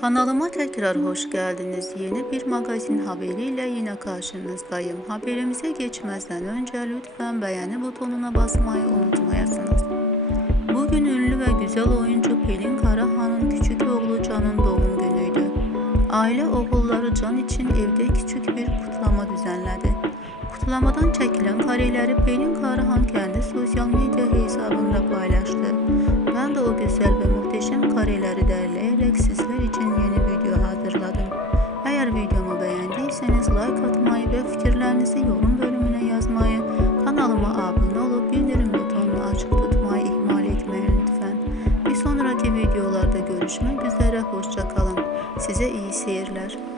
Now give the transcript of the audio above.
Kanalıma tekrar hoş geldiniz. Yeni bir magazin haberiyle yine karşınızdayım. Haberimize geçmezden önce lütfen beğeni butonuna basmayı unutmayasınız. Bugün ünlü ve güzel oyuncu Pelin Karahan'ın küçük oğlu Can'ın doğum günüydü. Aile oğulları Can için evde küçük bir kutlama düzenledi. Kutlamadan çekilen kareleri Pelin Karahan kendi sosyal medya hesabında paylaştı. Kareleri derleyerek sizler için yeni video hazırladım. Eğer videomu beğendiyseniz like atmayı ve fikirlerinizi yorum bölümüne yazmayı, kanalıma abone olup bildirim butonunu açık tutmayı ihmal etmeyin lütfen. Bir sonraki videolarda görüşmek üzere, hoşçakalın. Size iyi seyirler.